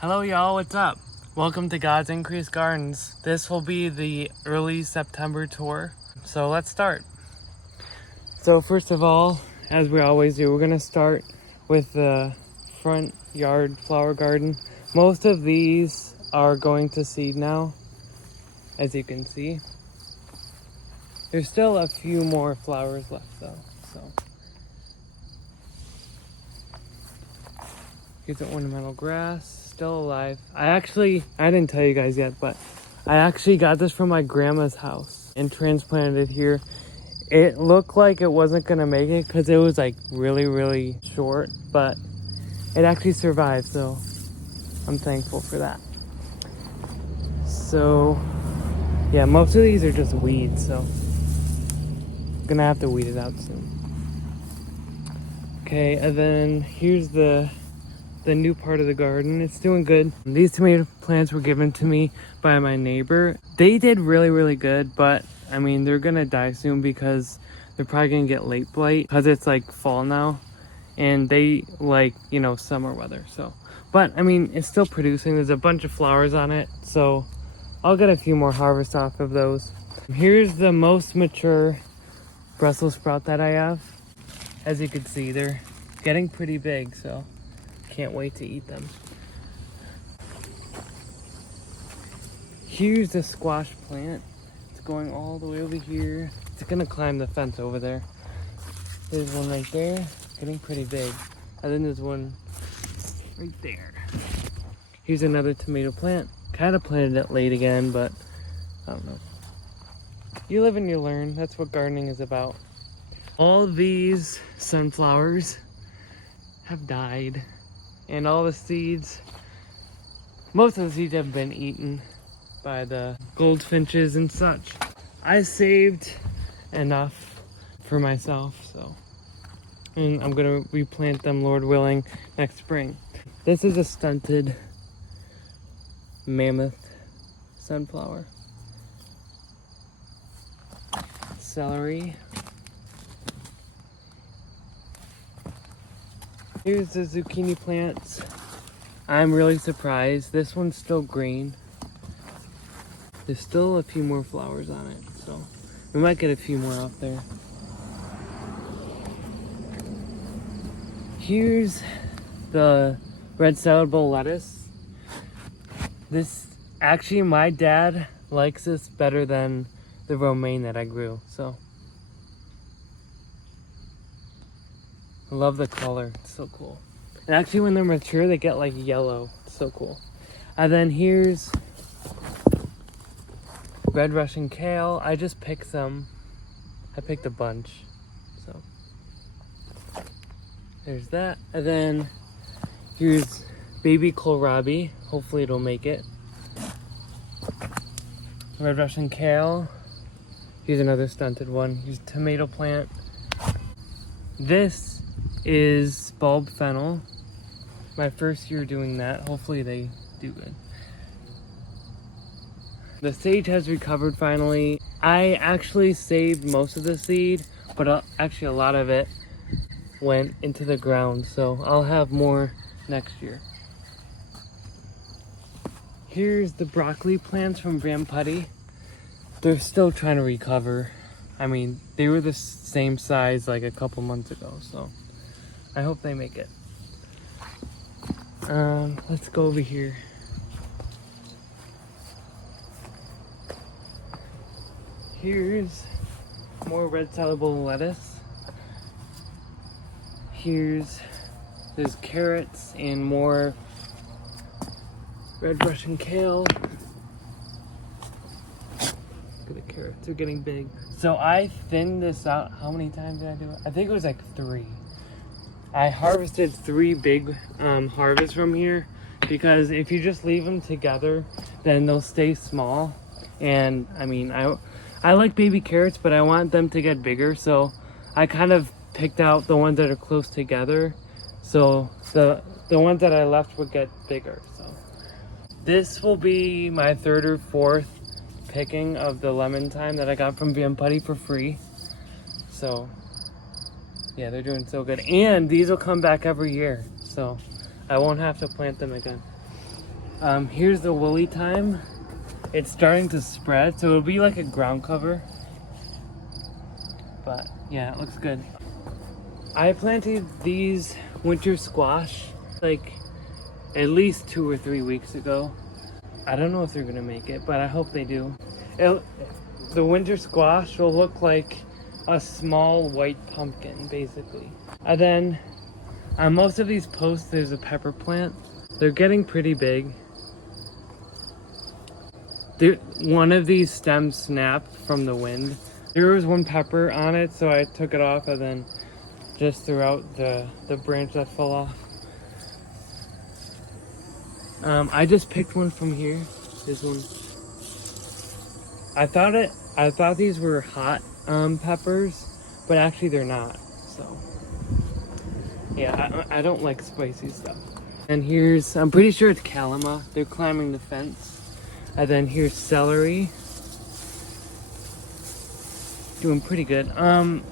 Hello y'all, what's up? Welcome to God's Increase Gardens. This will be the early September tour, so let's start. So first of all, as we always do, we're going to start with the front yard flower garden. Most of these are going to seed now, as you can see. There's still a few more flowers left though, so. Here's the ornamental grass. Still alive. I didn't tell you guys yet, but I actually got this from my grandma's house and transplanted it here. It looked like it wasn't gonna make it because it was like really short, but it actually survived, so I'm thankful for that. So yeah, most of these are just weeds, so I'm gonna have to weed it out soon. Okay, and then here's the new part of the garden. It's doing good. These tomato plants were given to me by my neighbor. They did really good, but I mean, they're gonna die soon because they're probably gonna get late blight because it's like fall now and they like, summer weather. So, but I mean, it's still producing. There's a bunch of flowers on it, so I'll get a few more harvests off of those. Here's the most mature Brussels sprout that I have. As you can see, they're getting pretty big, so can't wait to eat them. Here's the squash plant. It's going all the way over here. It's gonna climb the fence over there. There's one right there, getting pretty big. And then there's one right there. Here's another tomato plant. Kind of planted it late again, but I don't know. You live and you learn. That's what gardening is about. All these sunflowers have died. And all the seeds, most of the seeds have been eaten by the goldfinches and such. I saved enough for myself, so. And I'm gonna replant them, Lord willing, next spring. This is a stunted mammoth sunflower. Celery. Here's the zucchini plants. I'm really surprised. This one's still green. There's still a few more flowers on it, so we might get a few more out there. Here's the red salad bowl lettuce. Actually, my dad likes this better than the romaine that I grew, so. I love the color, it's so cool. And actually when they're mature, they get like yellow. It's so cool. And then here's red Russian kale. I just picked some. I picked a bunch, so. There's that. And then here's baby kohlrabi. Hopefully it'll make it. Red Russian kale. Here's another stunted one. Here's a tomato plant. This is bulb fennel. My first year doing that. Hopefully they do good. The sage has recovered finally. I actually saved most of the seed, but actually a lot of it went into the ground, so I'll have more next year. Here's the broccoli plants from Van Putty. They're still trying to recover. I mean, they were the same size like a couple months ago, so I hope they make it. Let's go over here. Here's more red salad bowl lettuce. There's carrots and more red Russian kale. Look at the carrots, they're getting big. So I thinned this out. How many times did I do it? I think it was like 3. I harvested 3 big harvests from here because if you just leave them together, then they'll stay small. And I mean, I like baby carrots, but I want them to get bigger. So I kind of picked out the ones that are close together. So the ones that I left would get bigger. So this will be my 3rd or 4th picking of the lemon thyme that I got from Van Putty for free. So yeah, they're doing so good. And these will come back every year, so I won't have to plant them again. Here's the woolly thyme. It's starting to spread, so it'll be like a ground cover. But yeah, it looks good. I planted these winter squash like at least 2 or 3 weeks ago. I don't know if they're gonna make it, but I hope they do. The winter squash will look like a small white pumpkin, basically. And then on most of these posts, there's a pepper plant. They're getting pretty big. One of these stems snapped from the wind. There was one pepper on it, so I took it off and then just threw out the branch that fell off. I just picked one from here. This one. I thought these were hot peppers, but actually they're not. So yeah, I don't like spicy stuff. And here's, I'm pretty sure it's calima. They're climbing the fence. And then here's celery. Doing pretty good.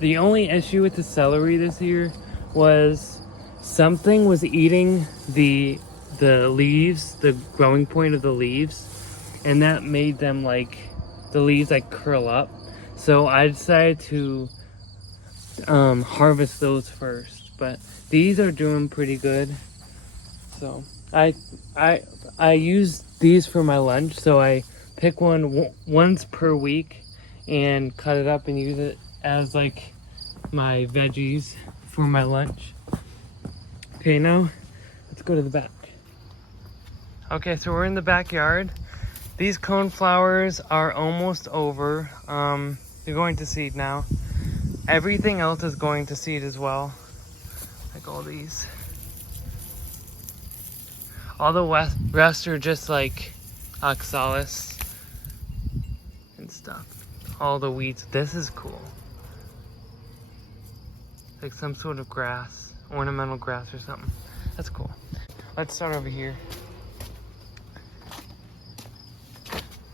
The only issue with the celery this year was something was eating the leaves, the growing point of the leaves, and that made them like, the leaves like curl up. So I decided to harvest those first, but these are doing pretty good. So I use these for my lunch, so I pick one once per week and cut it up and use it as like my veggies for my lunch. Okay, now let's go to the back. Okay, so we're in the backyard. These coneflowers are almost over. They're going to seed now. Everything else is going to seed as well, like all these. All the rest are just like oxalis and stuff. All the weeds. This is cool. Like some sort of grass, ornamental grass or something. That's cool. Let's start over here.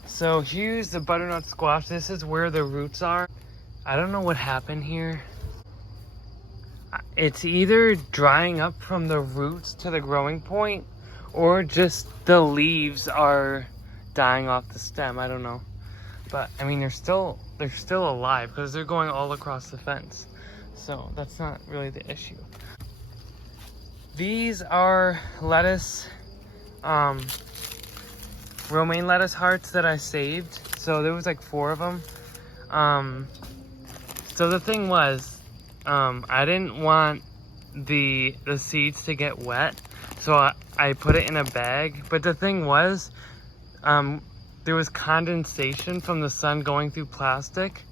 So here's the butternut squash. This is where the roots are. I don't know what happened here. It's either drying up from the roots to the growing point, or just the leaves are dying off the stem. I don't know. But I mean, they're still alive because they're going all across the fence. So that's not really the issue. These are lettuce, romaine lettuce hearts that I saved. So there was like 4 of them. So the thing was, I didn't want the seeds to get wet, so I put it in a bag. But the thing was, there was condensation from the sun going through plastic,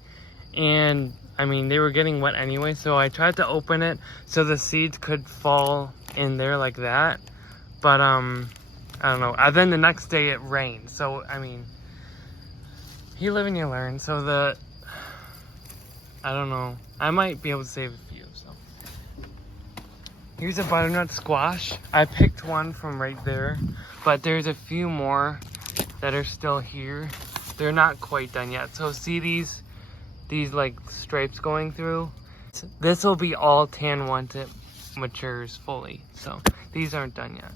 and I mean, they were getting wet anyway, so I tried to open it so the seeds could fall in there like that. But I don't know. And then the next day it rained, so I mean, you live and you learn. So I don't know. I might be able to save a few. So here's a butternut squash. I picked one from right there, but there's a few more that are still here. They're not quite done yet. So see these like stripes going through? This will be all tan once it matures fully. So these aren't done yet.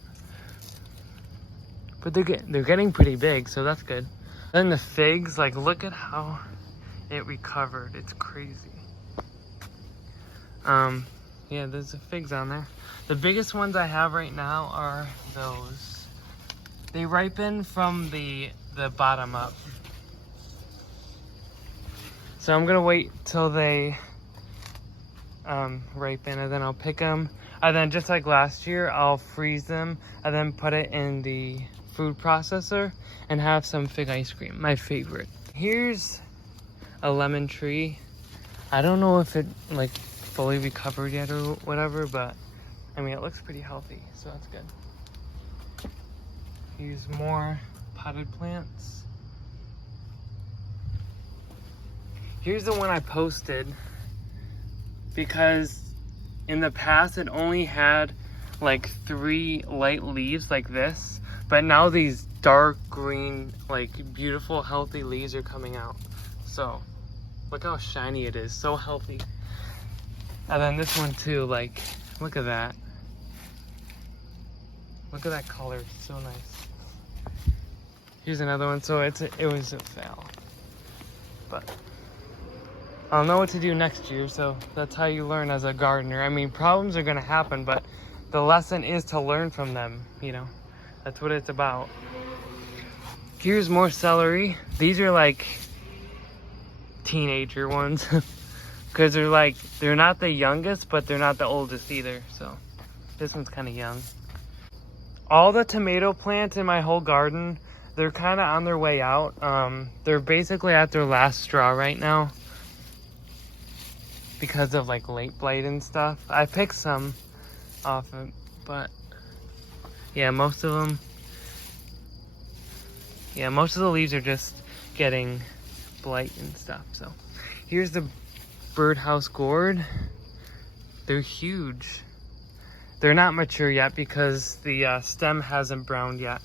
But they're getting pretty big, so that's good. Then the figs, like look at how it recovered. It's crazy. Yeah, there's the figs on there. The biggest ones I have right now are those. They ripen from the bottom up. So I'm gonna wait till they ripen, and then I'll pick them. And then just like last year, I'll freeze them and then put it in the food processor and have some fig ice cream, my favorite. Here's a lemon tree. I don't know if it like fully recovered yet or whatever, but I mean, it looks pretty healthy, so that's good. Here's more potted plants. Here's the one I posted because in the past it only had like 3 light leaves like this, but now these dark green, like beautiful, healthy leaves are coming out. So look how shiny it is, so healthy. And then this one too, like, look at that. Look at that color, it's so nice. Here's another one. So it was a fail. But I'll know what to do next year. So that's how you learn as a gardener. I mean, problems are going to happen, but the lesson is to learn from them, you know. That's what it's about. Here's more celery. These are like teenager ones. Because they're not the youngest, but they're not the oldest either. So this one's kind of young. All the tomato plants in my whole garden, they're kind of on their way out. They're basically at their last straw right now because of like late blight and stuff. I picked some off it, but yeah, most of them. Yeah, most of the leaves are just getting blight and stuff. So here's the birdhouse gourd. They're huge. They're not mature yet because the stem hasn't browned yet.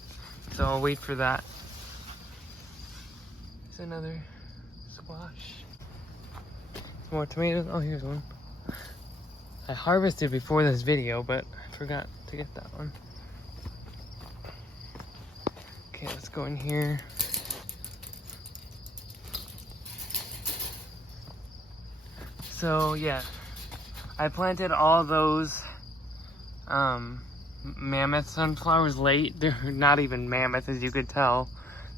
So I'll wait for that. There's another squash. Some more tomatoes. Oh, here's one. I harvested before this video, but I forgot to get that one. Okay, let's go in here. So yeah, I planted all those mammoth sunflowers late. They're not even mammoth, as you could tell.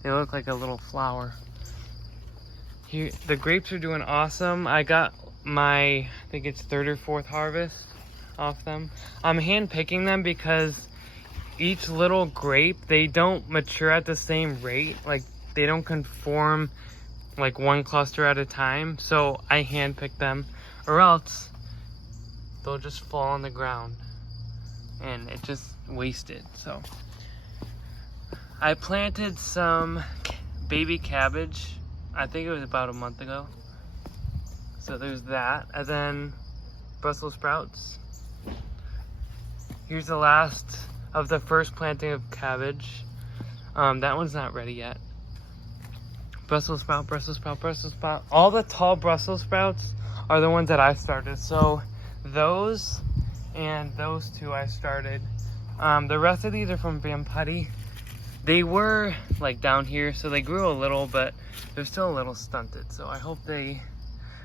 They look like a little flower. Here, the grapes are doing awesome. I got my, I think it's third or fourth harvest off them. I'm hand picking them because each little grape, they don't mature at the same rate. Like, they don't conform like one cluster at a time. So I hand pick them, or else they'll just fall on the ground and it just wasted. So I planted some baby cabbage, I think it was about a month ago. So there's that. And then Brussels sprouts. Here's the last of the first planting of cabbage. That one's not ready yet. Brussels sprout, Brussels sprout, Brussels sprout. All the tall Brussels sprouts are the ones that I started. So those and those two I started. The rest of these are from Van Putty. They were like down here, so they grew a little, but they're still a little stunted. So I hope they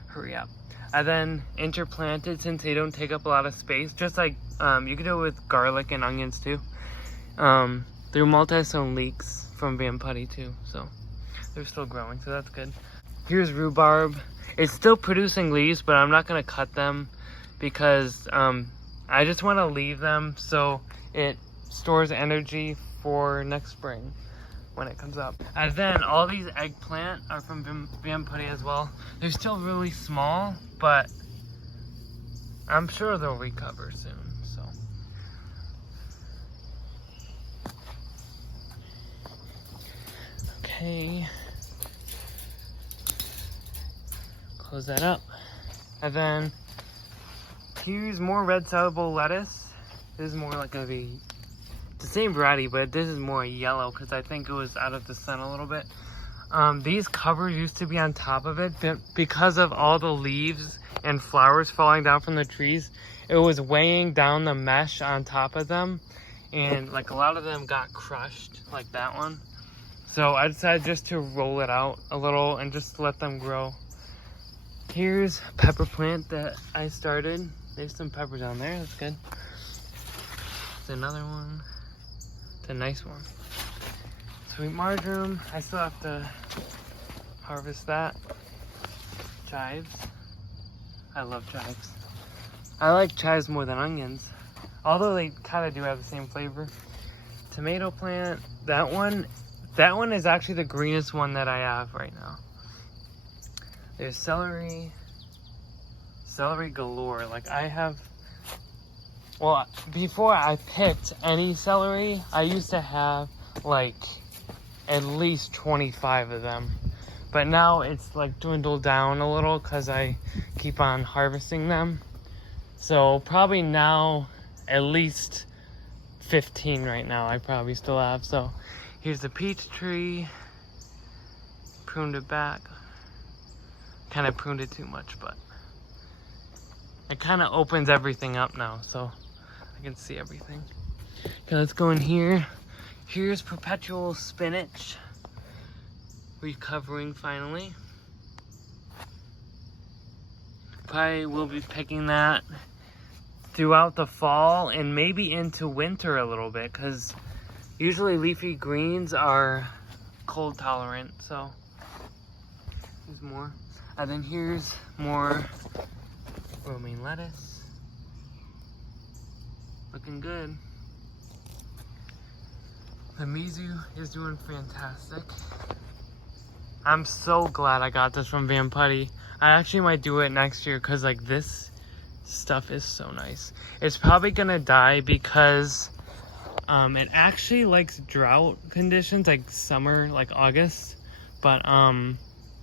hurry up. I then interplanted since they don't take up a lot of space. Just like you can do it with garlic and onions too. They're multi-sown leeks from Van Putty too, so they're still growing, so that's good. Here's rhubarb. It's still producing leaves, but I'm not gonna cut them because I just want to leave them so it stores energy for next spring when it comes up. And then all these eggplant are from Van Putty as well. They're still really small, but I'm sure they'll recover soon. So okay, close that up. And then here's more red soluble lettuce. This is more like the same variety, but this is more yellow because I think it was out of the sun a little bit. These covers used to be on top of it, but because of all the leaves and flowers falling down from the trees, it was weighing down the mesh on top of them, and like a lot of them got crushed, like that one. So I decided just to roll it out a little and just let them grow. Here's a pepper plant that I started. There's some peppers on there, that's good. There's another one. It's a nice one. Sweet marjoram, I still have to harvest that. Chives. I love chives. I like chives more than onions, although they kind of do have the same flavor. Tomato plant, that one is actually the greenest one that I have right now. There's celery galore. Like I have, well, before I picked any celery, I used to have like at least 25 of them. But now it's like dwindled down a little because I keep on harvesting them. So probably now at least 15 right now I probably still have. So here's the peach tree. Pruned it back. Kind of pruned it too much, but it kind of opens everything up now, so I can see everything. Okay, let's go in here. Here's perpetual spinach. recovering finally. Probably will be picking that throughout the fall and maybe into winter a little bit, because usually leafy greens are cold tolerant. So there's more. And then here's more romaine lettuce. Looking good. The mizu is doing fantastic. I'm so glad I got this from Van Putty. I actually might do it next year because like this stuff is so nice. It's probably gonna die because it actually likes drought conditions like summer, like August. But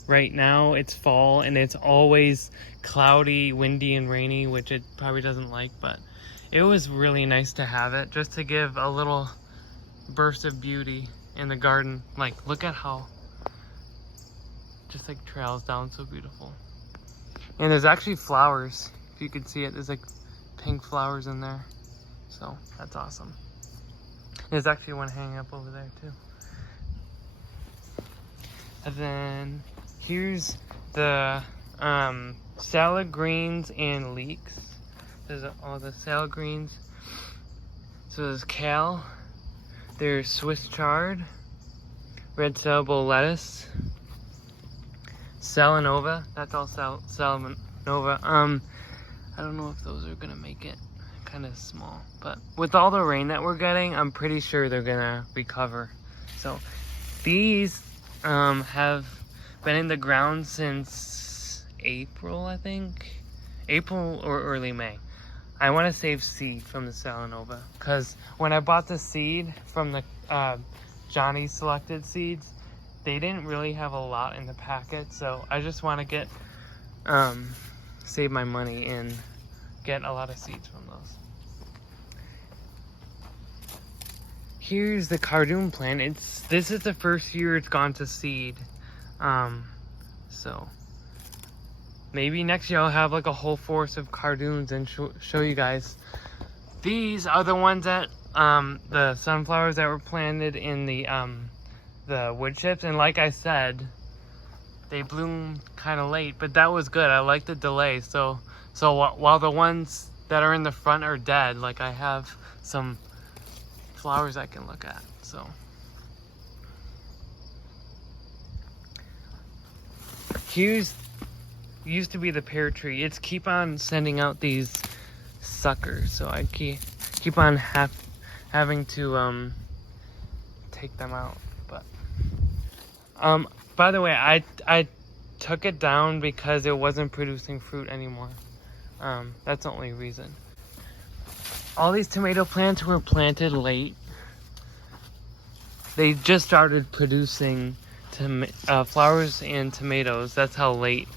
right now it's fall and it's always cloudy, windy, and rainy, which it probably doesn't like. But it was really nice to have it just to give a little burst of beauty in the garden. Like, look at how just like trails down, so beautiful. And there's actually flowers, if you can see it. There's like pink flowers in there, so that's awesome. There's actually one hanging up over there too. And then here's the salad greens and leeks. There's all the salad greens. So there's kale, there's Swiss chard, red sellable lettuce, Salanova. That's all Salanova. I don't know if those are gonna make it. Kind of small, but with all the rain that we're getting, I'm pretty sure they're gonna recover. So these have been in the ground since April, I think. April or early May. I want to save seed from the Salanova because when I bought the seed from the Johnny Selected Seeds, they didn't really have a lot in the packet, so I just want to get save my money and get a lot of seeds from those. Here's the cardoon plant. This is the first year it's gone to seed, so maybe next year I'll have like a whole forest of cardoons and show you guys. These are the ones that the sunflowers that were planted in the wood chips, and like I said, they bloom kind of late, but that was good. I like the delay. So while the ones that are in the front are dead, like I have some flowers I can look at. So here's used to be the pear tree. It's keep on sending out these suckers, so I keep on having to take them out. But by the way, I took it down because it wasn't producing fruit anymore. That's the only reason. All these tomato plants were planted late. They just started producing flowers and tomatoes. That's how late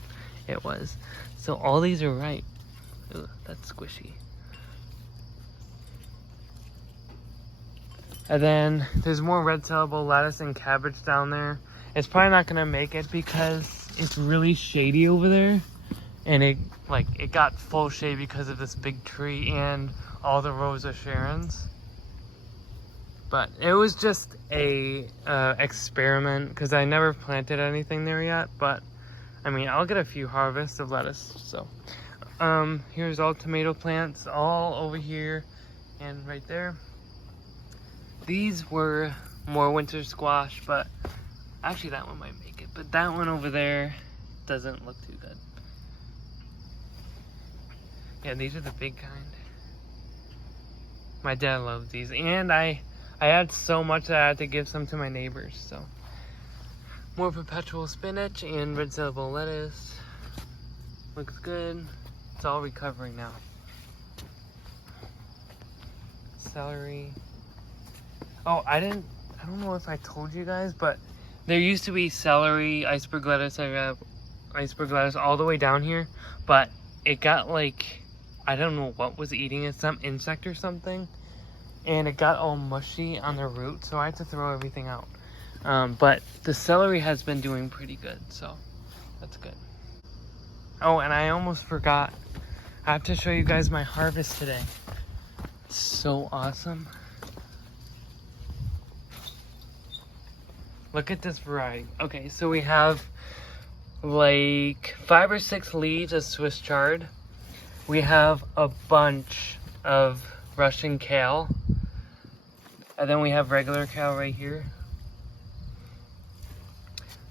it was. So all these are ripe. Ugh, that's squishy. And then there's more red sellable lettuce and cabbage down there. It's probably not gonna make it because it's really shady over there, and it got full shade because of this big tree and all the rows of Sharons. But it was just a experiment because I never planted anything there yet. But I mean, I'll get a few harvests of lettuce. So here's all tomato plants all over here and right there. These were more winter squash, but actually that one might make it. But that one over there doesn't look too good. Yeah, these are the big kind. My dad loves these, and I had so much that I had to give some to my neighbors. So more perpetual spinach and red sellable lettuce. Looks good. It's all recovering now. Celery. Oh, I don't know if I told you guys, but there used to be celery, iceberg lettuce. I got iceberg lettuce all the way down here, but it got like, I don't know what was eating it, some insect or something, and it got all mushy on the root, so I had to throw everything out. But the celery has been doing pretty good, so that's good. Oh, and I almost forgot. I have to show you guys my harvest today. It's so awesome. Look at this variety. Okay, so we have like 5 or 6 leaves of Swiss chard. We have a bunch of Russian kale. And then we have regular kale right here.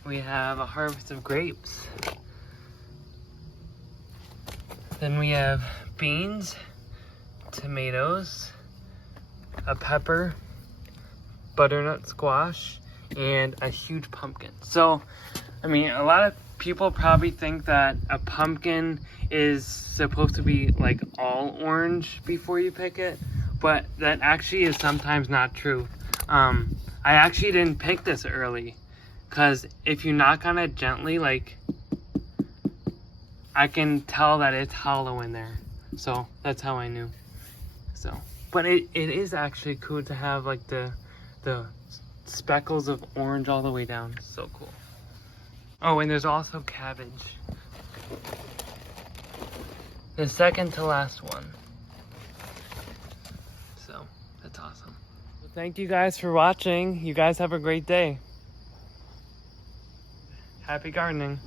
We have a harvest of grapes. Then we have beans, tomatoes, a pepper, butternut squash, and a huge pumpkin. So, I mean, a lot of people probably think that a pumpkin is supposed to be like all orange before you pick it, but that actually is sometimes not true. I actually didn't pick this early, because if you knock on it gently, like, I can tell that it's hollow in there. So that's how I knew. So, but it is actually cool to have like the speckles of orange all the way down. So cool. Oh, and there's also cabbage. The second to last one. So that's awesome. Well, thank you guys for watching. You guys have a great day. Happy gardening.